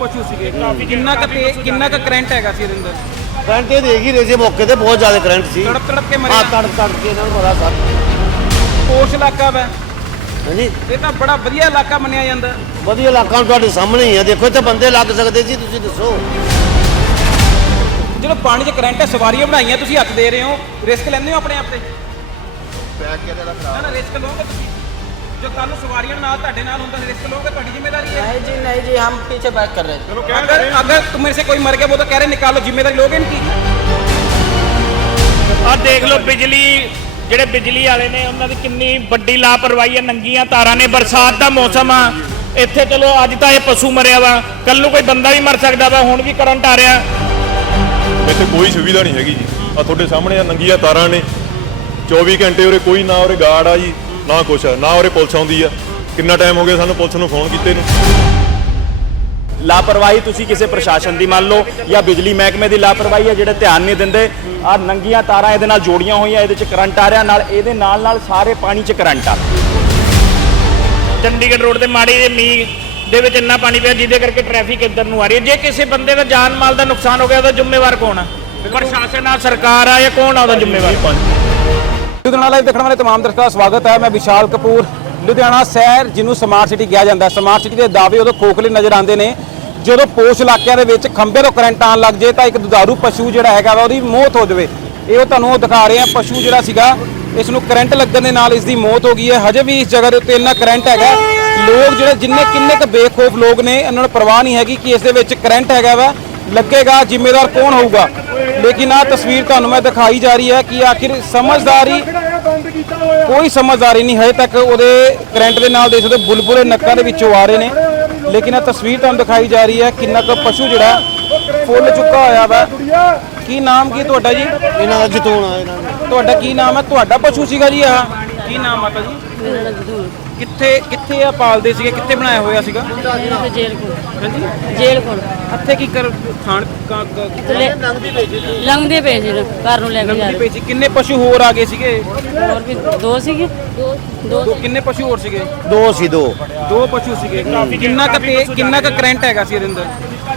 ਪਸ਼ੂ ਸੀਗੇ। ਕਿੰਨਾ ਕੁ ਤੇ ਕਿੰਨਾ ਕੁ ਕਰੰਟ ਹੈਗਾ ਸੀ ਇਹਦੇ ਅੰਦਰ ਕਰੰਟ ਇਹ ਦੇਖ ਹੀ ਰਹੇ ਸੀ ਮੌਕੇ ਤੇ ਬਹੁਤ ਜ਼ਿਆਦਾ ਕਰੰਟ ਸੀ। ਤੜਪ ਤੜਪ ਕੇ ਹਾਂ ਮਰਿਆ ਤੜ ਤੜ ਕੇ ਇਹਨਾਂ ਨੂੰ ਪਤਾ ਸਰ ਪੋਸ਼ ਇਲਾਕਾ ਵਾ। ਹਾਂਜੀ। ਇਹ ਤਾਂ ਬੜਾ ਵਧੀਆ ਇਲਾਕਾ ਮੰਨਿਆ ਜਾਂਦਾ। ਵਧੀਆ ਇਲਾਕਾ ਤੁਹਾਡੇ ਸਾਹਮਣੇ ਹੀ ਆ। ਦੇਖੋ ਇੱਥੇ ਬੰਦੇ ਲੱਗ ਸਕਦੇ ਸੀ ਤੁਸੀਂ ਦੱਸੋ। ਜਦੋਂ ਪਾਣੀ 'ਚ ਕਰੰਟ ਹੈ ਸਵਾਰੀਆਂ ਬਣਾਈਆਂ ਤੁਸੀਂ ਹੱਥ ਦੇ ਰਹੇ ਹੋ। ਰਿਸਕ ਲੈਂਦੇ ਹੋ ਆਪਣੇ ਆਪ ਤੇ? ਬੈਗ ਕਿਹਦੇ ਦਾ ਨਾ ਨਾ ਰਿਸਕ ਲਓਗੇ ਤੁਸੀਂ? ਜੋ ਕੱਲ ਨੂੰ ਸਵਾਰੀਆਂ ਨਾਲ ਤੁਹਾਡੇ ਨਾਲ ਹੁੰਦਾ ਰਿਸਕ ਲਓਗੇ ਤੁਹਾਡੀ ਜ਼ਿੰਮੇਵਾਰੀ है नहीं जी नहीं जी हम पीछे बैक कर रहे थे अगर अगर तुम मेरे से कोई मर गया वो तो कह रहे निकालो जिम्मेदारी लोगे इनकी ਆ ਦੇਖ ਲਓ ਬਿਜਲੀ ਜਿਹੜੇ ਬਿਜਲੀ ਵਾਲੇ ਨੇ ਉਹਨਾਂ ਦੀ ਕਿੰਨੀ ਵੱਡੀ ਲਾਪਰਵਾਹੀ ਹੈ ਨੰਗੀਆਂ ਤਾਰਾਂ ਨੇ ਬਰਸਾਤ ਦਾ ਮੌਸਮ ਆ ਇੱਥੇ ਚਲੋ ਅੱਜ ਤਾਂ ਇਹ ਪਸ਼ੂ ਮਰਿਆ ਵਾ ਕੱਲ ਨੂੰ ਕੋਈ ਬੰਦਾ ਵੀ ਮਰ ਸਕਦਾ ਵਾ ਹੁਣ ਵੀ ਕਰੰਟ ਆ ਰਿਹਾ ਇੱਥੇ ਕੋਈ ਸੁਵਿਧਾ ਨਹੀਂ ਹੈਗੀ ਜੀ ਆ ਤੁਹਾਡੇ ਸਾਹਮਣੇ ਆ ਨੰਗੀਆਂ ਤਾਰਾਂ ਨੇ 24 ਘੰਟੇ ਉਰੇ ਕੋਈ ਨਾ ਉਰੇ ਗਾਰਡ ਆ ਜੀ ਨਾ ਕੁਛ ਆ, ਨਾ ਉਰੇ ਪੁਲਿਸ ਆਉਂਦੀ ਆ। ਕਿੰਨਾ ਟਾਈਮ ਹੋ ਗਿਆ ਸਾਨੂੰ ਪੁਲਿਸ ਨੂੰ ਫੋਨ ਕੀਤੇ ਨੂੰ? ਲਾਪਰਵਾਹੀ ਤੁਸੀਂ ਕਿਸੇ ਪ੍ਰਸ਼ਾਸਨ ਦੀ ਮੰਨ ਲਓ ਜਾਂ ਬਿਜਲੀ ਮਹਿਕਮੇ ਦੀ ਲਾਪਰਵਾਹੀ ਹੈ ਜਿਹੜੇ ਧਿਆਨ ਨਹੀਂ ਦਿੰਦੇ। ਆ ਨੰਗੀਆਂ ਤਾਰਾਂ ਇਹਦੇ ਨਾਲ ਜੋੜੀਆਂ ਹੋਈਆਂ ਇਹਦੇ ਚ ਕਰੰਟ ਆ ਰਿਹਾ ਨਾਲ ਇਹਦੇ ਨਾਲ ਨਾਲ ਸਾਰੇ ਪਾਣੀ ਚ ਕਰੰਟ ਆ। ਚੰਡੀਗੜ੍ਹ ਰੋਡ ਤੇ ਮਾੜੀ ਜਿਹੀ ਮੀਂਹ ਦੇ ਵਿੱਚ ਇੰਨਾ ਪਾਣੀ ਪਿਆ ਜਿਹਦੇ ਕਰਕੇ ਟ੍ਰੈਫਿਕ ਇੱਧਰ ਨੂੰ ਆ ਰਹੀ ਹੈ। ਜੇ ਕਿਸੇ ਬੰਦੇ ਦਾ ਜਾਨ ਮਾਲ ਦਾ ਨੁਕਸਾਨ ਹੋ ਗਿਆ ਉਹਦਾ ਜ਼ਿੰਮੇਵਾਰ ਕੌਣ ਆ? ਪ੍ਰਸ਼ਾਸਨ ਆ ਸਰਕਾਰ ਆ ਜਾਂ ਕੌਣ ਆ ਉਹਦਾ ਜ਼ਿੰਮੇਵਾਰ? ਲੁਧਿਆਣਾ ਲਾਈਵ ਦੇਖਣ ਵਾਲੇ ਤਮਾਮ ਦਰਸ਼ਕਾਂ ਦਾ ਸਵਾਗਤ ਹੈ। ਮੈਂ ਵਿਸ਼ਾਲ ਕਪੂਰ। ਲੁਧਿਆਣਾ ਸ਼ਹਿਰ, ਜਿਹਨੂੰ ਸਮਾਰਟ ਸਿਟੀ ਕਿਹਾ ਜਾਂਦਾ ਸਮਾਰਟ ਸਿਟੀ ਦੇ ਦਾਅਵੇ ਉਦੋਂ ਖੋਖਲੇ ਨਜ਼ਰ ਆਉਂਦੇ ਨੇ, ਜਦੋਂ ਪੋਸ਼ ਇਲਾਕਿਆਂ ਦੇ ਵਿੱਚ ਖੰਭੇ ਤੋਂ ਕਰੰਟ ਆਉਣ ਲੱਗ ਜੇ ਤਾਂ ਇੱਕ ਦੁਧਾਰੂ ਪਸ਼ੂ ਜਿਹੜਾ ਹੈਗਾ ਵਾ, ਉਹਦੀ ਮੌਤ ਹੋ ਜਾਵੇ। ਇਹ ਉਹ ਤੁਹਾਨੂੰ ਉਹ ਦਿਖਾ ਰਹੇ ਆ ਪਸ਼ੂ ਜਿਹੜਾ ਸੀਗਾ, ਇਸ ਨੂੰ ਕਰੰਟ ਲੱਗਣ ਦੇ ਨਾਲ ਇਸ ਦੀ ਮੌਤ ਹੋ ਗਈ ਹੈ। ਹਜੇ ਵੀ ਇਸ ਜਗ੍ਹਾ ਦੇ ਉੱਤੇ ਇੰਨਾ ਕਰੰਟ ਹੈਗਾ ਲੋਕ ਜਿਹੜੇ ਜਿੰਨੇ ਕਿੰਨੇ ਕੁ ਬੇਖੌਫ ਲੋਕ ਨੇ, ਇਹਨਾਂ ਨੂੰ ਪਰਵਾਹ ਨਹੀਂ ਹੈਗੀ ਕਿ ਇਸ ਦੇ ਵਿੱਚ ਕਰੰਟ ਹੈਗਾ ਵਾ, ਲੱਗੇਗਾ, ਜ਼ਿੰਮੇਵਾਰ ਕੌਣ ਹੋਊਗਾ? ਲੇਕਿਨ ਆ ਤਸਵੀਰ ਤੁਹਾਨੂੰ ਮੈਂ ਦਿਖਾਈ ਜਾ ਰਹੀ ਹੈ ਕਿ ਆਖਿਰ ਸਮਝਦਾਰੀ ਕੋਈ ਸਮਝਦਾਰੀ ਨਹੀਂ ਹਜੇ ਤੱਕ ਉਹਦੇ ਕਰੰਟ ਦੇ ਨਾਲ ਦੇਖ ਸਕਦੇ ਬੁਲਬੁਲੇ ਨੱਕਾਂ ਦੇ ਵਿੱਚੋਂ ਆ ਰਹੇ ਨੇ। ਲੇਕਿਨ ਇਹ ਤਸਵੀਰ ਤੁਹਾਨੂੰ ਦਿਖਾਈ ਜਾ ਰਹੀ ਹੈ ਕਿੰਨਾ ਕੁ ਪਸ਼ੂ ਜਿਹੜਾ ਫੁੱਲ ਚੁੱਕਾ ਹੋਇਆ ਵਾ। ਕੀ ਨਾਮ ਕੀ ਤੁਹਾਡਾ ਜੀ? ਇਹਨਾਂ ਦਾ ਜਿਤਾਉਣਾ ਇਹਨਾਂ ਨੇ ਤੁਹਾਡਾ ਕੀ ਨਾਮ ਹੈ? ਤੁਹਾਡਾ ਪਸ਼ੂ ਸੀਗਾ ਜੀ ਆਹ? ਕੀ ਨਾਮ ਮਾਤਾ ਜੀ? ਕਿੱਥੇ ਕਿੱਥੇ ਆ ਪਾਲਦੇ ਸੀਗੇ? ਕਿੱਥੇ ਬਣਾਇਆ ਹੋਇਆ ਸੀਗਾ? ਜੇਲ੍ਹ ਕੋਲ। ਹਾਂਜੀ? ਜੇਲ੍ਹ ਕੋਲ। ਇੱਥੇ ਕੀ ਕਰ ਖਾਣ ਕਾ- ਕਾ- ਲੰਘਦੇ ਪਏ ਸੀ ਘਰ ਨੂੰ ਲੈ ਕੇ ਜਾ ਰਹੇ। ਪਈ ਸੀ। ਕਿੰਨੇ ਪਸ਼ੂ ਹੋਰ ਆ ਗਏ ਸੀਗੇ? ਹੋਰ ਵੀ ਦੋ ਸੀਗੇ। ਦੋ ਦੋ ਕਿੰਨੇ ਪਸ਼ੂ ਹੋਰ ਸੀਗੇ? ਦੋ ਸੀ ਦੋ। ਦੋ ਪਸ਼ੂ ਸੀਗੇ। ਕਿੰਨਾ ਕੁ ਤੇ ਕਿੰਨਾ ਕੁ ਕਰੰਟ ਹੈਗਾ ਸੀ ਇਹਦੇ ਅੰਦਰ?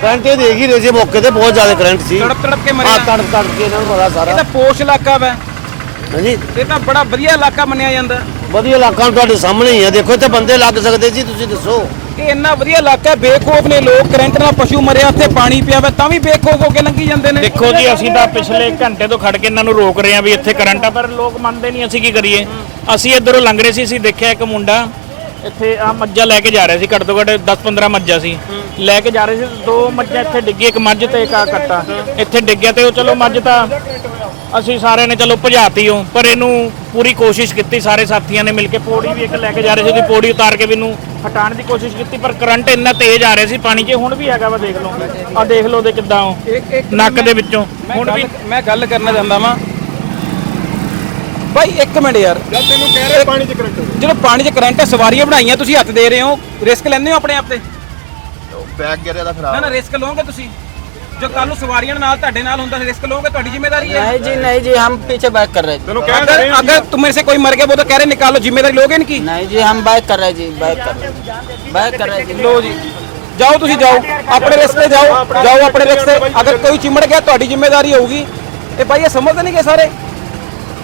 ਕਰੰਟ ਇਹ ਦੇਖ ਹੀ ਰਹੇ ਸੀ ਮੌਕੇ ਤੇ ਬਹੁਤ ਜ਼ਿਆਦਾ ਕਰੰਟ ਸੀ। ਤੜਪ ਤੜਪ ਕੇ ਹਾਂ ਮਰਿਆ ਤੜ ਤੜ ਕੇ ਇਹਨਾਂ ਨੂੰ ਪਤਾ ਇਹ ਸਾਰਾ ਤਾਂ ਪੋਸ਼ ਇਲਾਕਾ ਵਾ। ਹਾਂਜੀ। ਇਹ ਤਾਂ ਬੜਾ ਵਧੀਆ ਇਲਾਕਾ ਮੰਨਿਆ ਜਾਂਦਾ। ਵਧੀਆ ਇਲਾਕਾ ਹੁਣ ਤੁਹਾਡੇ ਸਾਹਮਣੇ ਹੀ ਆ। ਦੇਖੋ ਇੱਥੇ ਬੰਦੇ ਲੱਗ ਸਕਦੇ ਸੀ ਤੁਸੀਂ ਦੱਸੋ। ਇਹ ਇੰਨਾ ਵਧੀਆ ਇਲਾਕਾ ਹੈ, ਬੇਖੌਫ ਨੇ ਲੋਕ ਕਰੰਟ ਨਾਲ ਪਸ਼ੂ ਮਰਿਆ ਉੱਥੇ ਪਾਣੀ ਪਿਆ ਵਾ ਤਾਂ ਵੀ ਬੇਖੌਫ ਹੋ ਕੇ ਲੰਘੀ ਜਾਂਦੇ ਨੇ। ਦੇਖੋ ਜੀ ਅਸੀਂ ਤਾਂ ਪਿਛਲੇ ਘੰਟੇ ਤੋਂ ਖੜ ਕੇ ਇਹਨਾਂ ਨੂੰ ਰੋਕ ਰਹੇ ਹਾਂ ਵੀ ਇੱਥੇ ਕਰੰਟ ਆ ਪਰ ਲੋਕ ਮੰਨਦੇ ਨਹੀਂ ਅਸੀਂ ਕੀ ਕਰੀਏ। ਅਸੀਂ ਇੱਧਰੋਂ ਲੰਘ ਰਹੇ ਸੀ ਅਸੀਂ ਦੇਖਿਆ ਇੱਕ ਮੁੰਡਾ ਇੱਥੇ ਆ ਮੱਝਾਂ ਲੈ ਕੇ ਜਾ ਰਿਹਾ ਸੀ ਘੱਟ ਤੋਂ ਘੱਟ 10-15 ਮੱਝਾਂ ਸੀ। ਲੈ ਕੇ ਜਾ ਰਹੇ ਸੀ ਦੋ ਮੱਝਾਂ ਇੱਥੇ ਡਿੱਗੀ ਇੱਕ ਮੱਝ ਤੇ ਇੱਕ ਆ ਕੱਟਾ। ਇੱਥੇ ਡਿੱਗਿਆ ਤੇ ਉਹ ਚਲੋ ਮੱਝ ਤਾਂ ਅਸੀਂ ਸਾਰਿਆਂ ਨੇ ਚਲੋ ਭਜਾਤੀ ਉਹ ਪਰ ਇਹਨੂੰ ਪੂਰੀ ਕੋਸ਼ਿਸ਼ ਕੀਤੀ ਸਾਰੇ ਸਾਥੀਆਂ ਨੇ ਮਿਲ ਕੇ ਪੌੜੀ ਵੀ ਇੱਕ ਲੈ ਕੇ ਜਾ ਰਹੇ ਸੀ ਉਹਦੀ ਪੌੜੀ ਉਤਾਰ ਕੇ ਵੀ ਇਹਨੂੰ ਹਟਾਉਣ ਦੀ ਕੋਸ਼ਿਸ਼ ਕੀਤੀ ਪਰ ਕਰੰਟ ਇੰਨਾ ਤੇਜ਼ ਆ ਰਿਹਾ ਸੀ ਪਾਣੀ 'ਚ ਹੁਣ ਵੀ ਹੈਗਾ ਵਾ ਦੇਖ ਲਓ। ਆ ਦੇਖ ਲਓ ਦੇ ਕਿੱਦਾਂ ਉਹ ਇੱਕ- ਇੱਕ ਨੱਕ ਦੇ ਵਿੱਚੋਂ। ਮੈਂ ਹੁਣ ਵੀ ਗੱਲ- ਮੈਂ ਗੱਲ ਕਰਨਾ ਚਾਹੁੰਦਾ ਵਾਂ। ਬਾਈ ਇੱਕ ਮਿੰਟ ਯਾਰ। ਜਦ ਤੈਨੂੰ ਕਹਿ ਰਹੇ ਪਾਣੀ 'ਚ ਕਰੰਟ ਜਦੋਂ ਪਾਣੀ 'ਚ ਕਰੰਟ ਹੈ ਸਵਾਰੀਆਂ ਬਣਾਈਆਂ ਤੁਸੀਂ ਹੱਥ ਦੇ ਰਹੇ ਹੋ। ਰਿਸਕ ਲੈਂਦੇ ਹੋ ਆਪਣੇ ਆਪ ਤੇ? ਬੈਗ ਕਿਹਦੇ ਦਾ ਨਾ ਖਰਾਬ ਨਾ ਰਿਸਕ ਲਓਗੇ ਤੁਸੀਂ? ਜੋ ਕੱਲ ਨੂੰ ਸਵਾਰੀਆਂ ਨਾਲ ਤੁਹਾਡੇ ਨਾਲ ਹੁੰਦਾ ਰਿਸਕ ਲਓਗੇ ਤੁਹਾਡੀ ਜ਼ਿੰਮੇਵਾਰੀ है नहीं जी नहीं जी हम पीछे बैक कर रहे थे अगर अगर तुम मेरे से कोई मर गया वो तो कह रहे निकालो जिम्मेदारी लोगे इनकी नहीं जी हम बैक कर रहे जी बैक कर रहे बैक कर रहे जी ਲੋ ਜੀ ਜਾਓ ਤੁਸੀਂ ਜਾਓ ਆਪਣੇ ਰਸਤੇ ਜਾਓ ਜਾਓ ਆਪਣੇ ਰਸਤੇ ਅਗਰ ਕੋਈ ਚਿਮੜ ਗਿਆ ਤੁਹਾਡੀ ਜ਼ਿੰਮੇਵਾਰੀ ਹੋਊਗੀ ਇਹ ਭਾਈ ਇਹ ਸਮਝਦੇ ਨਹੀਂ ਕਿ ਸਾਰੇ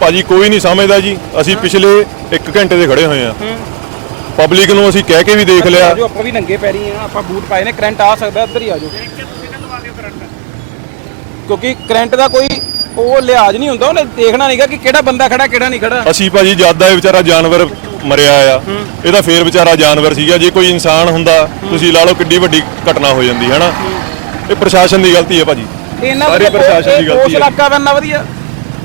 ਭਾਜੀ ਕੋਈ ਨਹੀਂ ਸਮਝਦਾ ਜੀ ਅਸੀਂ ਪਿਛਲੇ 1 ਘੰਟੇ ਦੇ ਖੜੇ ਹੋਏ ਆ ਪਬਲਿਕ ਨੂੰ ਅਸੀਂ ਕਹਿ ਕੇ ਵੀ ਦੇਖ ਲਿਆ ਆਜੋ ਆਪਾਂ ਵੀ ਨੰਗੇ ਪੈਰੀ ਆ ਆਪਾਂ ਬੂਟ ਪਾਏ ਨੇ ਕਰੰਟ ਆ ਸਕਦਾ ਇੱਧਰ ਹੀ ਆਜੋ ਕਿਉਂਕਿ ਕਰੰਟ ਦਾ ਕੋਈ ਉਹ ਲਿਹਾਜ਼ ਨਹੀਂ ਹੁੰਦਾ ਉਹਨੇ ਦੇਖਣਾ ਨਹੀਂਗਾ ਕਿ ਕਿਹੜਾ ਬੰਦਾ ਖੜਾ ਕਿਹੜਾ ਨਹੀਂ ਖੜਾ। ਅਸੀਂ ਭਾਜੀ ਜ਼ਿਆਦਾ ਇਹ ਵਿਚਾਰਾ ਜਾਨਵਰ ਮਰਿਆ ਆ ਇਹ ਤਾਂ ਫੇਰ ਵਿਚਾਰਾ ਜਾਨਵਰ ਸੀਗਾ। ਜੇ ਕੋਈ ਇਨਸਾਨ ਹੁੰਦਾ ਤੁਸੀਂ ਲਾ ਲਓ ਕਿੱਡੀ ਵੱਡੀ ਘਟਨਾ ਹੋ ਜਾਂਦੀ ਹੈ। ਨਾ ਇਹ ਪ੍ਰਸ਼ਾਸਨ ਦੀ ਗਲਤੀ ਹੈ ਭਾਜੀ। ਸਾਰੀ ਪ੍ਰਸ਼ਾਸਨ ਦੀ ਗਲਤੀ ਹੈ ਇਲਾਕਾ ਵਾ ਇੰਨਾ ਵਧੀਆ।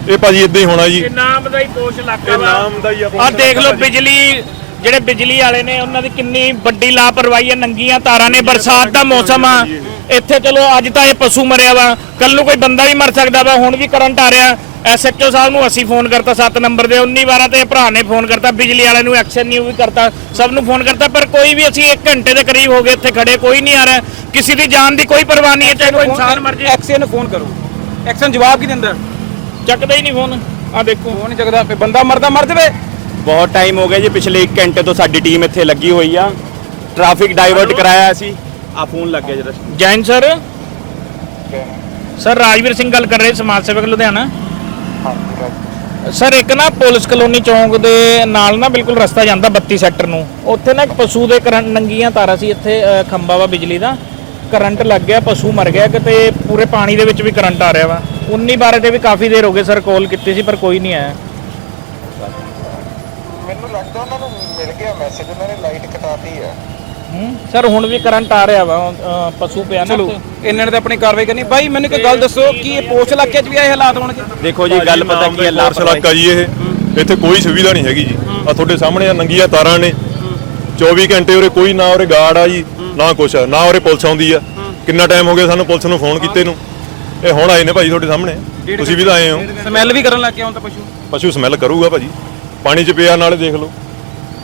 ਇਹ ਭਾਜੀ ਇਦਾਂ ਹੀ ਹੋਣਾ ਜੀ। ਇਹ ਨਾਮ ਦਾ ਹੀ ਪੋਸ਼ ਇਲਾਕਾ ਵਾ। ਨਾਮ ਦਾ ਹੀ ਆ ਆ ਦੇਖ ਲਓ ਬਿਜਲੀ ਜਿਹੜੇ ਬਿਜਲੀ ਵਾਲੇ ਨੇ ਉਹਨਾਂ ਦੀ ਕਿੰਨੀ ਵੱਡੀ ਲਾਪਰਵਾਹੀ ਹੈ ਨੰਗੀਆਂ ਤਾਰਾਂ ਨੇ ਬਰਸਾਤ ਦਾ ਮੌਸਮ ਆ। ਇੱਥੇ ਚਲੋ ਅੱਜ ਤਾਂ ਇਹ ਪਸ਼ੂ ਮਰਿਆ ਵਾ ਕੱਲ ਨੂੰ ਕੋਈ ਬੰਦਾ ਵੀ ਮਰ ਸਕਦਾ ਵਾ ਹੁਣ ਵੀ ਕਰੰਟ ਆ ਰਿਹਾ। ਐਸਐਚਓ ਸਾਹਿਬ ਨੂੰ ਅਸੀਂ ਫੋਨ ਕਰਤਾ 7 ਨੰਬਰ ਦੇ 19 ਵਾਰਾਂ ਤੇ ਇਹ ਭਰਾ ਨੇ ਫੋਨ ਕਰਤਾ ਬਿਜਲੀ ਵਾਲਿਆਂ ਨੂੰ ਐਕਸ਼ਨ ਨਿਊ ਵੀ ਕਰਤਾ ਸਭ ਨੂੰ ਫੋਨ ਕਰਤਾ ਪਰ ਕੋਈ ਵੀ ਅਸੀਂ 1 ਘੰਟੇ ਦੇ ਕਰੀਬ ਹੋ ਗਏ ਇੱਥੇ ਖੜੇ ਕੋਈ ਨਹੀਂ ਆ ਰਿਹਾ। ਕਿਸੇ ਦੀ ਜਾਨ ਦੀ ਕੋਈ ਪਰਵਾਹ ਨਹੀਂ ਹੈ ਚਾਹੇ ਕੋਈ ਇਨਸਾਨ ਮਰ ਜੇ। ਐਕਸ਼ਨ ਨੂੰ ਫੋਨ ਕਰੋ। ਐਕਸ਼ਨ ਜਵਾਬ ਕੀ ਦਿੰਦਾ? ਚੱਕਦਾ ਹੀ ਨਹੀਂ ਫੋਨ ਆ ਦੇਖੋ। ਫੋਨ ਨਹੀਂ ਚੱਕਦਾ ਫੇ ਬੰਦਾ ਮਰਦਾ ਮਰ ਜਾਵੇ। ਬਹੁਤ ਟਾਈਮ ਹੋ ਗਿਆ ਜੀ ਪਿਛਲੇ 1 ਘੰਟੇ ਤੋਂ ਸਾਡੀ ਟੀਮ ਇੱਥੇ ਲੱਗੀ ਹੋਈ ਆ। ਟ੍ਰੈਫਿਕ ਡਾਈਵਰਟ ਕਰਾਇਆ ਸੀ ਆ ਫੋਨ ਲੱਗ ਗਿਆ ਜਿਹੜਾ ਜੈਨ ਸਰ? ਸਰ ਰਾਜਵੀਰ ਸਿੰਘ ਗੱਲ ਕਰ ਰਹੇ ਸਮਾਜ ਸੇਵਕ ਲੁਧਿਆਣਾ? ਸਰ ਇੱਕ ਨਾ ਪੁਲਿਸ ਕਲੋਨੀ ਚੌਂਕ ਦੇ ਨਾਲ ਨਾ ਬਿਲਕੁਲ ਰਸਤਾ ਜਾਂਦਾ 32 ਸੈਕਟਰ ਨੂੰ। ਉੱਥੇ ਨਾ ਇੱਕ ਪਸ਼ੂ ਦੇ ਕਰੰਟ ਨੰਗੀਆਂ ਤਾਰਾਂ ਸੀ ਇੱਥੇ ਖੰਭਾ ਵਾ ਬਿਜਲੀ ਦਾ। ਕਰੰਟ ਲੱਗ ਗਿਆ ਪਸ਼ੂ ਮਰ ਗਿਆ ਕਿਤੇ ਪੂਰੇ ਪਾਣੀ ਦੇ ਵਿੱਚ ਵੀ ਕਰੰਟ ਆ ਰਿਹਾ ਵਾ। 19 ਬਾਰੇ ਤੇ ਵੀ ਕਾਫੀ ਦੇਰ ਹੋ ਗਈ ਸਰ ਕਾਲ ਕੀਤੀ ਸੀ ਪਰ ਕੋਈ ਨਹੀਂ ਆਇਆ। ਮੈਨੂੰ ਲੱਗਦਾ ਉਹਨਾਂ ਨੂੰ ਮਿਲ ਗਿਆ ਮੈਸੇਜ ਉਹਨਾਂ ਨੇ ਲਾਈਟ ਕਟਾਤੀ ਹੂੰ ਸਰ ਹੁਣ ਵੀ ਕਰੰਟ ਆ ਰਿਹਾ ਵਾ ਅ, ਪਸ਼ੂ ਪਿਆ ਨਾ ਚਲੋ ਉੱਥੇ। ਇਹਨਾਂ ਨੇ ਤਾਂ ਆਪਣੀ ਕਾਰਵਾਈ ਕਰਨੀ। ਬਾਈ ਮੈਨੂੰ ਇੱਕ ਗੱਲ ਦੱਸੋ ਕਿ ਇਹ ਪੋਸਟ ਇਲਾਕੇ 'ਚ ਵੀ ਇਹ ਹਾਲਾਤ ਹੋਣਗੇ? ਦੇਖੋ ਜੀ ਗੱਲ ਪਤਾ ਕੀ ਹੈ ਲਾਪਰਵਾਹੀ ਲਾਪਰਵਾਹੀ ਇਲਾਕਾ ਜੀ ਇਹ। ਇੱਥੇ ਕੋਈ ਸੁਵਿਧਾ ਨਹੀਂ ਹੈਗੀ ਜੀ। ਆ ਤੁਹਾਡੇ ਸਾਹਮਣੇ ਆ ਨੰਗੀਆਂ ਤਾਰਾਂ ਨੇ। 24 ਘੰਟੇ ਉਰੇ ਕੋਈ ਨਾ ਉਰੇ ਗਾਰਡ ਆ ਜੀ ਨਾ ਕੁਛ ਆ ਨਾ ਉਰੇ ਪੁਲਿਸ ਆਉਂਦੀ ਆ। ਕਿੰਨਾ ਟਾਈਮ ਹੋ ਗਿਆ ਸਾਨੂੰ ਪੁਲਿਸ ਨੂੰ ਫੋਨ ਕੀਤੇ ਨੂੰ? ਇਹ ਹੁਣ ਆਏ ਨੇ ਭਾਜੀ ਤੁਹਾਡੇ ਸਾਹਮਣੇ। ਤੁਸੀਂ ਵੀ ਤਾਂ ਆਏ ਹੋ। ਸਮੈਲ ਵੀ ਕਰਨ ਲੱਗ ਗਿਆ ਹੁਣ ਤਾਂ ਪਸ਼ੂ। ਪਸ਼ੂ ਸਮੈਲ ਕਰੂਗਾ ਭਾਜੀ। ਪਾਣੀ 'ਚ ਪਿਆ ਨਾਲੇ ਦੇਖ ਲਓ।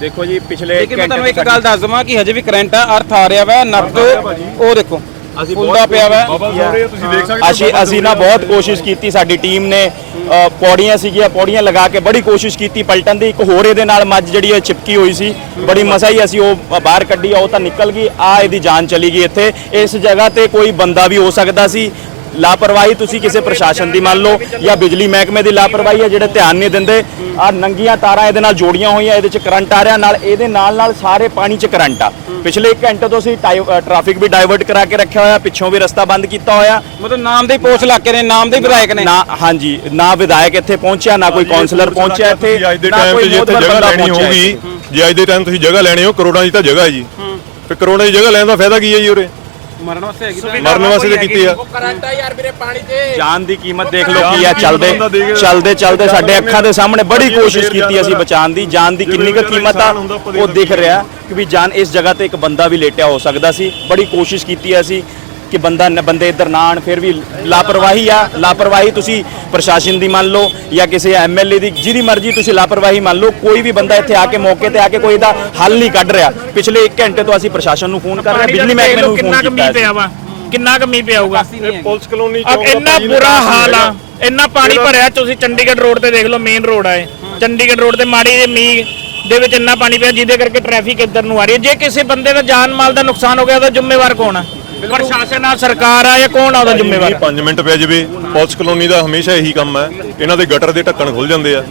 ਦੇਖੋ ਜੀ ਪਿਛਲੇ ਲੇਕਿਨ ਮੈਂ ਤੁਹਾਨੂੰ ਇੱਕ ਗੱਲ ਦੱਸ ਦਵਾਂ ਕਿ ਹਜੇ ਵੀ ਕਰੰਟ ਆ ਅਰਥ ਆ ਰਿਹਾ ਵਾ ਨਰਦ ਉਹ ਦੇਖੋ ਅਸੀਂ ਫੁੱਲਦਾ ਪਿਆ ਵਾ। ਤੁਸੀਂ ਦੇਖ ਸਕਦੇ ਅਸੀਂ ਅਸੀਂ ਨਾ ਬਹੁਤ ਕੋਸ਼ਿਸ਼ ਕੀਤੀ ਸਾਡੀ ਟੀਮ ਨੇ ਪੌੜੀਆਂ ਸੀਗੀਆਂ ਪੌੜੀਆਂ ਲਗਾ ਕੇ ਬੜੀ ਕੋਸ਼ਿਸ਼ ਕੀਤੀ ਪਲਟਣ ਦੀ। ਇੱਕ ਹੋਰ ਇਹਦੇ ਨਾਲ ਮੱਝ ਜਿਹੜੀ ਹੈ ਚਿਪਕੀ ਹੋਈ ਸੀ। ਬੜੀ ਮਸਾ ਹੀ ਅਸੀਂ ਉਹ ਬਾਹਰ ਕੱਢੀ ਉਹ ਤਾਂ ਨਿਕਲ ਗਈ ਆ ਇਹਦੀ ਜਾਨ ਚਲੀ ਗਈ ਇੱਥੇ। ਇਸ ਜਗ੍ਹਾ ਤੇ ਕੋਈ ਬੰਦਾ ਵੀ ਹੋ ਸਕਦਾ ਸੀ। ਲਾਪਰਵਾਹੀ ਤੁਸੀਂ ਕਿਸੇ ਪ੍ਰਸ਼ਾਸਨ ਦੀ ਮੰਨ ਲਓ ਜਾਂ ਬਿਜਲੀ ਮਹਿਕਮੇ ਦੀ ਲਾਪਰਵਾਹੀ ਹੈ ਜਿਹੜੇ ਧਿਆਨ ਨਹੀਂ ਦਿੰਦੇ। ਆ ਨੰਗੀਆਂ ਤਾਰਾਂ ਇਹਦੇ ਨਾਲ ਜੋੜੀਆਂ ਹੋਈਆਂ ਇਹਦੇ ਚ ਕਰੰਟ ਆ ਰਿਹਾ ਨਾਲ ਇਹਦੇ ਨਾਲ ਨਾਲ ਸਾਰੇ ਪਾਣੀ ਚ ਕਰੰਟ ਆ। ਪਿਛਲੇ 1 ਘੰਟੇ ਤੋਂ ਅਸੀਂ ਟ੍ਰੈਫਿਕ ਵੀ ਡਾਇਵਰਟ ਕਰਾ ਕੇ ਰੱਖਿਆ ਹੋਇਆ ਪਿੱਛੋਂ ਵੀ ਰਸਤਾ ਬੰਦ ਕੀਤਾ ਹੋਇਆ। ਮਤਲਬ ਨਾਮ ਦੇ ਪੋਸਟ ਇਲਾਕੇ ਨੇ ਨਾਮ ਦੇ ਵਿਧਾਇਕ ਨੇ। ਨਾ ਹਾਂਜੀ ਨਾ ਵਿਧਾਇਕ ਇੱਥੇ ਪਹੁੰਚਿਆ ਨਾ ਕੋਈ ਕਾਉਂਸਲਰ ਪਹੁੰਚਿਆ ਇੱਥੇ ਅੱਜ ਦੇ ਨਾ ਟਾਈਮ ਕੋਈ ਤੇ ਜੇ ਇੱਥੇ ਮੋਹਤਬਰ ਜਗ੍ਹਾ ਬੰਦਾ ਲੈਣੀ ਪਹੁੰਚਿਆ ਹੋਊਗੀ ਜੇ ਅੱਜ ਦੇ ਟਾਈਮ ਤੁਸੀਂ ਜਗ੍ਹਾ ਲੈਣੀ ਹੋ ਕਰੋੜਾਂ ਦੀ ਤਾਂ ਜਗ੍ਹਾ ਹੈ ਜੀ। ਫਿਰ ਕਰੋੜਾਂ ਦੀ ਜਗ੍ਹਾ ਲੈਣ ਦਾ ਫਾਇਦਾ ਕੀ ਹੈ ਜੀ ਉਰੇ? ਮਰਨ ਵਾਸਤੇ ਹੈਗੀ ਤਾਂ ਮਰਨ ਵਾਸਤੇ ਤਾਂ ਕੀਤੀ ਆ। ਜਾਨ ਦੀ ਕੀਮਤ ਦੇਖ ਲਓ ਕੀ ਆ ਚੱਲਦੇ ਚੱਲਦੇ ਚੱਲਦੇ ਸਾਡੇ ਅੱਖਾਂ ਦੇ ਸਾਹਮਣੇ ਬੜੀ ਕੋਸ਼ਿਸ਼ ਕੀਤੀ ਅਸੀਂ ਬਚਾਉਣ ਦੀ ਜਾਨ ਦੀ ਕਿੰਨੀ ਕੁ ਕੀਮਤ ਆ ਉਹ ਦਿਖ ਰਿਹਾ ਕਿ ਵੀ ਜਾਨ ਇਸ ਜਗ੍ਹਾ ਤੇ ਇੱਕ ਬੰਦਾ ਵੀ ਲੇਟਿਆ ਹੋ ਸਕਦਾ ਸੀ। ਬੜੀ ਕੋਸ਼ਿਸ਼ ਕੀਤੀ ਅਸੀਂ। ਕਿ ਬੰਦਾ ਨ- ਬੰਦੇ ਇੱਧਰ ਨਾ ਆਉਣ ਫਿਰ ਵੀ ਲਾਪਰਵਾਹੀ ਆ। ਲਾਪਰਵਾਹੀ ਤੁਸੀਂ ਪ੍ਰਸ਼ਾਸਨ ਦੀ ਮੰਨ ਲਓ ਜਾਂ ਕਿਸੇ ਐਮਐਲਏ ਦੀ ਜਿਹਦੀ ਮਰਜ਼ੀ ਤੁਸੀਂ ਲਾਪਰਵਾਹੀ ਮੰਨ ਲਓ ਕੋਈ ਵੀ ਬੰਦਾ ਇੱਥੇ ਆ ਕੇ ਮੌਕੇ ਤੇ ਆ ਕੇ ਕੋਈ ਦਾ ਹੱਲ ਨਹੀਂ ਕੱਢ ਰਿਹਾ। ਪਿਛਲੇ 1 ਘੰਟੇ ਤੋਂ ਅਸੀਂ ਪ੍ਰਸ਼ਾਸਨ ਨੂੰ ਫੋਨ ਕਰ ਰਹੇ ਹਾਂ ਬਿਜਲੀ ਮਹਿਕਮੇ ਨੂੰ ਕਿੰਨਾ ਕੁ ਮੀਂਹ ਪਿਆ ਵਾ? ਕਿੰਨਾ ਕੁ ਮੀਂਹ ਪਿਆ ਹੋਊਗਾ? ਪੁਲਿਸ ਕਲੋਨੀ ਅਬ ਇੰਨਾ ਬੁਰਾ ਹਾਲ ਆ ਇੰਨਾ ਪਾਣੀ ਭਰਿਆ ਤੁਸੀਂ ਚੰਡੀਗੜ੍ਹ ਰੋਡ ਤੇ ਦੇਖ ਲਓ ਮੇਨ ਰੋਡ ਆ ਇਹ। ਚੰਡੀਗੜ੍ਹ ਰੋਡ ਤੇ ਮਾੜੀ ਜਿਹੀ ਮੀਂਹ ਦੇ ਵਿੱਚ ਇੰਨਾ ਪਾਣੀ ਪਿਆ ਜਿਹਦੇ ਕਰਕੇ ਟ੍ਰੈਫਿਕ ਇੱਧਰ ਨੂੰ ਆ ਰਹੀ ਹੈ। ਜੇ ਕਿਸੇ ਬੰਦੇ ਦਾ ਜਾਨ ਮਾਲ ਦਾ ਨੁਕਸਾਨ ਹੋ ਗਿਆ ਉਹਦਾ ਜ਼ਿੰਮੇਵਾਰ ਕੌਣ ਆ? ਪ੍ਰਸ਼ਾਸਨ ਆ ਸਰਕਾਰ ਆ ਜਾਂ ਕੌਣ ਆ ਉਹਦਾ ਜ਼ਿੰਮੇਵਾਰ? 5 ਮਿੰਟ ਪੈ ਜਾਵੇ ਪੁਲਿਸ ਕਲੋਨੀ ਦਾ ਹਮੇਸ਼ਾ ਇਹੀ ਕੰਮ ਹੈ। ਇਹਨਾਂ ਦੇ ਗਟਰ ਦੇ ਢੱਕਣ ਖੁੱਲ ਜਾਂਦੇ ਆ।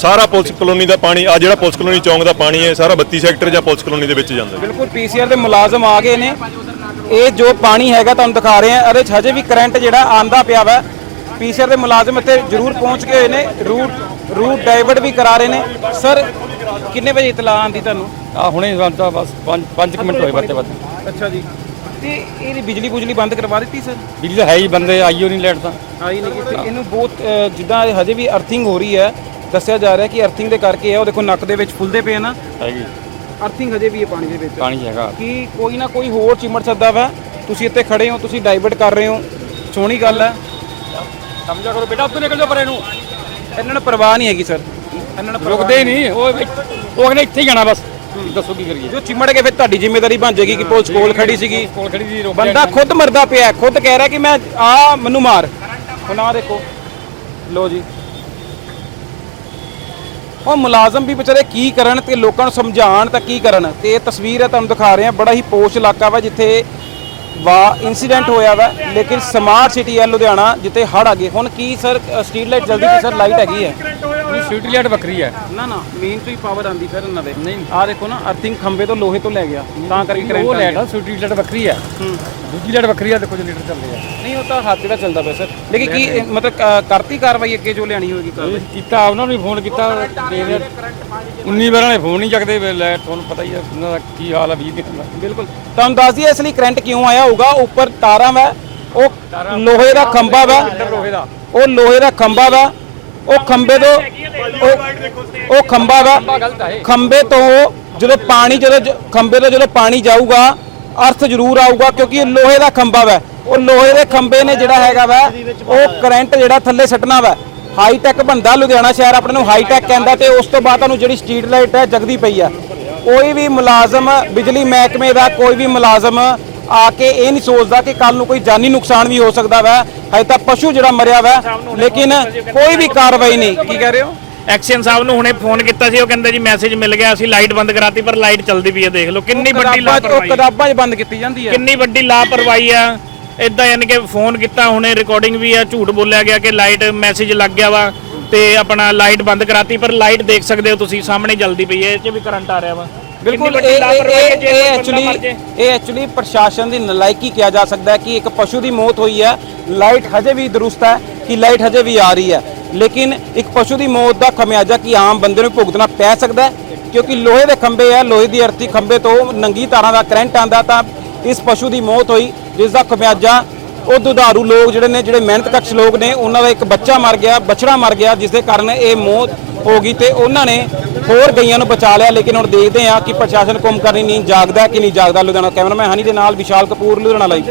ਸਾਰਾ ਪੁਲਿਸ ਕਲੋਨੀ ਦਾ ਪਾਣੀ ਆ ਜਿਹੜਾ ਪੁਲਿਸ ਕਲੋਨੀ ਚੌਂਕ ਦਾ ਪਾਣੀ ਹੈ ਸਾਰਾ 32 ਸੈਕਟਰ ਜਾਂ ਪੁਲਿਸ ਕਲੋਨੀ ਦੇ ਵਿੱਚ ਜਾਂਦਾ ਹੈ। ਬਿਲਕੁਲ ਪੀਸੀਆਰ ਦੇ ਮੁਲਾਜ਼ਮ ਆ ਗਏ ਨੇ। ਇਹ ਜੋ ਪਾਣੀ ਹੈਗਾ ਤੁਹਾਨੂੰ ਦਿਖਾ ਰਹੇ ਆ ਇਹਦੇ ਹਜੇ ਵੀ ਕਰੰਟ ਜਿਹੜਾ ਆਂਦਾ ਪਿਆ ਵਾ। ਪੀਸੀਆਰ ਦੇ ਮੁਲਾਜ਼ਮ ਇੱਥੇ ਜ਼ਰੂਰ ਪਹੁੰਚ ਗਏ ਹੋਏ ਨੇ। ਰੂਟ ਰੂਟ ਡਾਈਵਰਟ ਵੀ ਕਰਾ ਰਹੇ ਨੇ। ਸਰ ਕਿੰਨੇ ਵਜੇ ਇਤਲਾ ਆਂਦੀ ਤੁਹਾਨੂੰ? ਆ ਹੁਣੇ ਤਾਂ ਬਸ 5 ਮਿੰਟ ਹੋਏ ਬੱਤੇ ਬੱਤੇ ਅੱਛਾ ਜੀ। ਤੇ ਇਹਦੀ ਬਿਜਲੀ ਬੁਜਲੀ ਬੰਦ ਕਰਵਾ ਦਿੱਤੀ ਸਰ? ਬਿਜਲੀ ਤਾਂ ਹੈ ਹੀ ਬੰਦੇ ਆਈਓ ਨਹੀਂ ਲੈਟ ਤਾਂ। ਆਈ ਨਹੀਂ ਤੇ ਇਹਨੂੰ ਬਹੁਤ ਅ, ਜਿੱਦਾਂ ਇਹ ਹਜੇ ਵੀ ਅਰਥਿੰਗ ਹੋ ਰਹੀ ਹੈ ਦੱਸਿਆ ਜਾ ਰਿਹਾ ਕਿ ਅਰਥਿੰਗ ਦੇ ਕਰਕੇ ਹੈ ਉਹ ਦੇਖੋ ਨੱਕ ਦੇ ਵਿੱਚ ਫੁੱਲਦੇ ਪਏ ਨਾ। ਹੈਗੀ। ਅਰਥਿੰਗ ਹਜੇ ਵੀ ਹੈ ਪਾਣੀ ਦੇ ਵਿੱਚ। ਪਾਣੀ ਹੈਗਾ। ਕਿ ਕੋਈ ਨਾ ਕੋਈ ਹੋਰ ਚਿਮੜ ਸਕਦਾ ਵਾ। ਤੁਸੀਂ ਇੱਥੇ ਖੜੇ ਹੋ ਤੁਸੀਂ ਡਾਈਵਰਟ ਕਰ ਰਹੇ ਹੋ। ਸੋਹਣੀ ਗੱਲ ਹੈ। ਸਮਝਿਆ ਕਰੋ ਬੇਟਾ ਉੱਧਰ ਨਿਕਲ ਜਾ ਪਰੇ ਨੂੰ। ਇਹਨਾਂ ਨੂੰ ਪਰਵਾਹ ਨਹੀਂ ਹੈਗੀ ਸਰ। ਇਹਨਾਂ ਨੂੰ ਪਰਵਾਹ ਰੁਕਦੇ ਹੀ ਨਹੀਂ। ਉਹ ਇੱਥੇ- ਉਹ ਕਹਿੰਦੇ ਇੱਥੇ ਹੀ ਜਾਣਾ ਬਸ। ਦੱਸੋ ਕੀ ਕਰੀਏ? ਜੋ ਚਿਮੜ ਕੇ ਫਿਰ ਤੁਹਾਡੀ ਜ਼ਿੰਮੇਵਾਰੀ ਬਣ ਜਾਏਗੀ ਕਿ ਪੁਲਿਸ ਕੋਲ ਖੜੀ ਸੀਗੀ। ਕੋਲ ਖੜੀ ਸੀ ਰੁਕ ਬੰਦਾ ਖੁਦ ਮਰਦਾ ਪਿਆ ਹੈ, ਖੁਦ ਕਹਿ ਰਿਹਾ ਕਿ ਮੈਂ ਆ ਮੈਨੂੰ ਮਾਰ। ਹੁਣ ਆਹ ਦੇਖੋ। ਲੋ ਜੀ। ਉਹ ਮੁਲਾਜ਼ਮ ਵੀ ਵਿਚਾਰੇ ਕੀ ਕਰਨ ਤੇ ਲੋਕਾਂ ਨੂੰ ਸਮਝਾਉਣ ਤਾਂ ਕੀ ਕਰਨ? ਤੇ ਇਹ ਤਸਵੀਰ ਹੈ ਤੁਹਾਨੂੰ ਦਿਖਾ ਰਹੇ ਹਾਂ। ਬੜਾ ਹੀ ਪੋਸ਼ ਇਲਾਕਾ ਵਾ ਜਿੱਥੇ ਵਾ ਇਨਸੀਡੈਂਟ ਹੋਇਆ ਵਾ। ਲੇਕਿਨ ਸਮਾਰਟ ਸਿਟੀ ਹੈ ਲੁਧਿਆਣਾ ਜਿੱਥੇ ਹੜ ਆ ਗਏ। ਹੁਣ ਕੀ ਸਰ ਸਟਰੀਟ ਲਾਈਟ ਜਲਦੀ ਸਰ ਲਾਈਟ ਹੈਗੀ ਹੈ। ਸਿਟੀ ਲਾਈਟ ਵੱਖਰੀ ਹੈ। ਨਾ ਨਾ ਮੇਨ ਤੋਂ ਹੀ ਪਾਵਰ ਆਂਦੀ ਫਿਰ ਇਹਨਾਂ ਦੇ ਨਹੀਂ। ਆਹ ਦੇਖੋ ਨਾ ਅਰਥਿੰਗ ਖੰਬੇ ਤੋਂ ਲੋਹੇ ਤੋਂ ਲੈ ਗਿਆ। ਤਾਂ ਕਰਕੇ ਕਰੰਟ ਉਹ ਆ ਲਾਈਟ ਆ ਲਾਈਟ ਵੱਖਰੀ ਹੈ। ਦੂਜੀ ਲਾਈਟ ਵੱਖਰੀ ਆ ਦੇਖੋ ਜਨਰੇਟਰ ਚੱਲਦੇ ਆ ਨਹੀਂ ਉਹ ਤਾਂ ਹੱਥ ਜਿਹੜਾ ਚੱਲਦਾ ਪਿਆ ਸਰ। ਲੇਕਿਨ ਕੀ ਇਹ ਮਤਲਬ ਕ- ਕਰਤੀ ਕਾਰਵਾਈ ਅੱਗੇ ਜੋ ਲੈਣੀ ਹੋਏਗੀ ਕਾਰਵਾਈ? ਇਹ ਕੀਤਾ ਉਹਨਾਂ ਨੂੰ ਵੀ ਫੋਨ ਕੀਤਾ। ਦੇਖਦੇ ਆ। 19 ਵਾਰਾਂ ਨੇ ਫੋਨ ਨਹੀਂ ਚੱਕਦੇ ਵੇ ਲਾਈਟ ਤੁਹਾਨੂੰ ਪਤਾ ਹੀ ਹੈ ਉਹਨਾਂ ਦਾ ਕੀ ਹਾਲ ਆ 20 ਦਿਨ ਦਾ। ਬਿਲਕੁਲ। ਤੁਹਾਨੂੰ ਦੱਸ ਦਈਏ ਇਸ ਲਈ ਕਰੰਟ ਕਿਉਂ ਆਇਆ ਹੋਊਗਾ? ਉੱਪਰ ਤਾਰਾਂ ਵਾ ਉਹ ਲੋਹੇ ਦਾ ਖੰਭਾ ਵਾ। ਲੋਹੇ ਦਾ। ਉਹ ਲੋਹੇ ਦਾ ਖੰਭਾ ਵਾ। ਉਹ ਖੰਬੇ ਤੋਂ ਉਹ- ਉਹ ਖੰਭਾ ਵਾ। ਖੰਭੇ ਤੋਂ ਜਦੋਂ ਪਾਣੀ ਜਦੋਂ ਜ- ਖੰਭੇ ਤੋਂ ਜਦੋਂ ਪਾਣੀ ਜਾਊਗਾ, ਅਰਥ ਜ਼ਰੂਰ ਆਊਗਾ ਕਿਉਂਕਿ ਇਹ ਲੋਹੇ ਦਾ ਖੰਭਾ ਵਾ। ਉਹ ਲੋਹੇ ਦੇ ਖੰਭੇ ਨੇ ਜਿਹੜਾ ਹੈਗਾ ਵਾ, ਉਹ ਕਰੰਟ ਜਿਹੜਾ ਥੱਲੇ ਸੱਟਣਾ ਵਾ। ਹਾਈ ਟੈਕ ਬੰਦਾ ਲੁਧਿਆਣਾ ਸ਼ਹਿਰ ਆਪਣੇ ਨੂੰ ਹਾਈ ਟੈਕ ਕਹਿੰਦਾ ਤੇ ਉਸ ਤੋਂ ਬਾਅਦ ਤੁਹਾਨੂੰ ਜਿਹੜੀ ਸਟਰੀਟ ਲਾਈਟ ਹੈ ਜਗਦੀ ਪਈ ਆ। ਕੋਈ ਵੀ ਮੁਲਾਜ਼ਮ ਬਿਜਲੀ ਮਹਿਕਮੇ ਦਾ ਕੋਈ ਵੀ ਮੁਲਾਜ਼ਮ ਆ ਕੇ ਇਹ ਨਹੀਂ ਸੋਚਦਾ ਕਿ ਕੱਲ ਨੂੰ ਕੋਈ ਜਾਨੀ ਨੁਕਸਾਨ ਵੀ ਹੋ ਸਕਦਾ ਵਾ। ਹਜੇ ਤਾਂ ਪਸ਼ੂ ਜਿਹੜਾ ਮਰਿਆ ਵਾ ਲੇਕਿਨ ਕੋਈ ਵੀ ਕਾਰਵਾਈ ਨਹੀਂ। ਕੀ ਕਹਿ ਰਹੇ ਹੋ? ਐਕਸ਼ਨ ਸਾਹਿਬ ਨੂੰ ਹੁਣੇ ਫੋਨ ਕੀਤਾ ਸੀ ਉਹ ਕਹਿੰਦੇ ਜੀ ਮੈਸੇਜ ਮਿਲ ਗਿਆ ਅਸੀਂ ਲਾਈਟ ਬੰਦ ਕਰਾਤੀ ਪਰ ਲਾਈਟ ਚੱਲਦੀ ਪਈ ਹੈ ਦੇਖ ਲਓ। ਕਿੰਨੀ ਵੱਡੀ 'ਚ- ਉਹ ਲਾਪਰਵਾਹੀ ਕਿਤਾਬਾਂ 'ਚ ਬੰਦ ਕੀਤੀ ਜਾਂਦੀ ਹੈ। ਕਿੰਨੀ ਵੱਡੀ ਲਾਪਰਵਾਹੀ ਆ ਇਦਾਂ ਯਾਨੀ ਕਿ ਫੋਨ ਕੀਤਾ ਹੁਣੇ ਰਿਕਾਰਡਿੰਗ ਵੀ ਆ ਝੂਠ ਬੋਲਿਆ ਗਿਆ ਕਿ ਲਾਈਟ ਮੈਸੇਜ ਲੱਗ ਗਿਆ ਵਾ ਤੇ ਆਪਣਾ ਲਾਈਟ ਬੰਦ ਕਰਾਤੀ ਪਰ ਲਾਈਟ ਦੇਖ ਸਕਦੇ ਹੋ ਤੁਸੀਂ ਸਾਹਮਣੇ ਜਲਦੀ ਪਈ ਹੈ ਇਹ 'ਚ ਵੀ ਕਰੰਟ ਆ ਰਿਹਾ ਵਾ। ਬਿਲਕੁਲ ਇਹ ਇਹ ਐਕਚੁਅਲੀ। ਇਹ ਐਕਚੁਅਲੀ ਪ੍ਰਸ਼ਾਸਨ ਦੀ ਨਲਾਇਕੀ ਕਿਹਾ ਜਾ ਸਕਦਾ ਹੈ ਕਿ ਇੱਕ ਪਸ਼ੂ ਦੀ ਮੌਤ ਹੋਈ ਹੈ। ਲਾਈਟ ਹਜੇ ਵੀ ਦਰੁਸਤ ਹੈ ਕਿ ਲਾਈਟ ਹਜੇ ਵੀ ਆ ਰਹੀ ਹੈ। ਲੇਕਿਨ ਇੱਕ ਪਸ਼ੂ ਦੀ ਮੌਤ ਦਾ ਖਮਿਆਜਾ ਕੀ ਆਮ ਬੰਦੇ ਨੂੰ ਭੁਗਤਣਾ ਪੈ ਸਕਦਾ ਹੈ? ਕਿਉਂਕਿ ਲੋਹੇ ਦੇ ਖੰਭੇ ਹੈ ਲੋਹੇ ਦੀ ਅਰਥੀ ਖੰਭੇ ਤੋਂ ਨੰਗੀ ਤਾਰਾਂ ਦਾ ਕਰੰਟ ਆਂਦਾ ਤਾਂ ਇਸ ਪਸ਼ੂ ਦੀ ਮੌਤ ਹੋਈ ਜਿਸ ਦਾ ਖਮਿਆਜਾ ਉਹ ਦੁਧਾਰੂ ਲੋਕ ਜਿਹੜੇ ਨੇ ਜਿਹੜੇ ਮਿਹਨਤਕਸ਼ ਲੋਕ ਨੇ ਉਹਨਾਂ ਦਾ ਇੱਕ ਬੱਚਾ ਮਰ ਗਿਆ ਬਛੜਾ ਮਰ ਗਿਆ ਜਿਸ ਦੇ ਕਾਰਨ ਇਹ ਮੌਤ ਹੋ ਗਈ ਤੇ ਉਹਨਾਂ ਨੇ ਹੋਰ ਗਈਆਂ ਨੂੰ ਬਚਾ ਲਿਆ, ਲੇਕਿਨ ਹੁਣ ਦੇਖਦੇ ਹਾਂ ਕਿ ਪ੍ਰਸ਼ਾਸਨ ਕੁੰਭਕਰਨੀ ਨਹੀਂ ਜਾਗਦਾ ਕਿ ਨਹੀਂ ਜਾਗਦਾ। ਲੁਧਿਆਣਾ ਕੈਮਰਾਮੈਨ ਹਨੀ ਦੇ ਨਾਲ ਵਿਸ਼ਾਲ ਕਪੂਰ, ਲੁਧਿਆਣਾ ਲਈ।